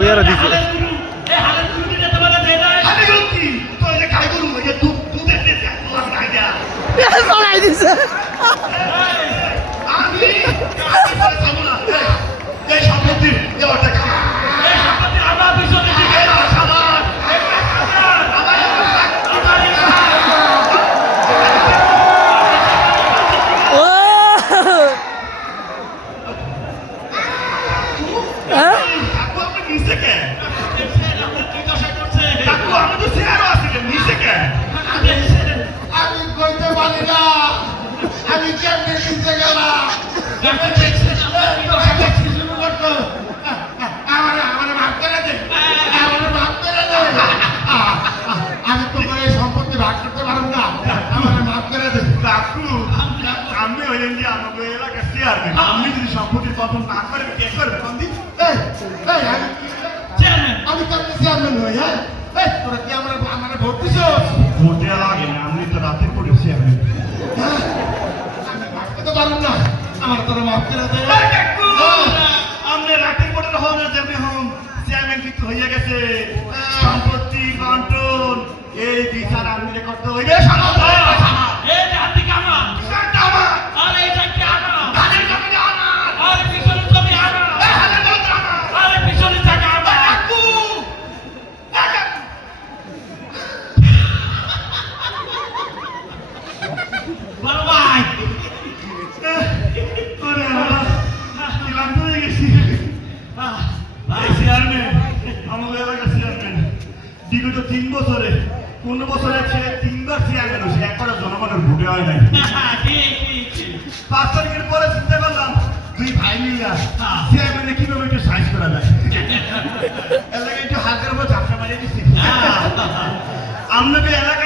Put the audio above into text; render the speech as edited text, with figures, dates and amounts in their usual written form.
বেয়ারা দিছে চড়াই দিছে আমি কইতে পারি না আমি কেমনে নিচে গেলাম শুরু করতো আমার ভাগ করে দে আমার ভাগ করে দে আমি তো এই সম্পত্তি ভাগ করতে পারবো না আমার ভাগ করে দে কাকু আমি হইলেন যে আমাকে এলাকা চেয়ারম্যান আপনি যদি সম্পত্তির পতন না করেন কে করবে বন্দি আমি কেমনে চেয়ারম্যান হই হ্যাঁ তোরা কি আমার ভোট দিছ ভোটে লাগে না আপনি তো রাতে করে চেয়ারম্যান আমি ভাগ করতে পারবো না আমার তোরা মাফ করে দে আপনি রাতে করে হন যাবে হন চেয়ারম্যান কিন্তু হয়ে গেছে সম্পত্তি বন্টন এই বিচার আপনি করতে হইবে এই জাতি কামা আর এই জাতি আনা আর পিছনে তুমি আনা আর পিছনে টাকা আনা বড় ভাই ক্লান্ত হয়ে গেছি চেয়ারম্যান আমাদের এলাকার চেয়ারম্যান বিগত 3 বছরে 15 বছরে 3বার চেয়ারম্যান হয়েছে একবারও জনগণের ভোটে হয় নাই ঠিক 5 তারিখের পরে চিন্তা করলাম দুই ভাই মিলিয়া চেয়ারম্যানে কিভাবে একটু সাইজ করা যায় এলাকায় একটু হাতের উপর ঝাপসা মারিয়ে দিচ্ছি আপনাকে এলাকা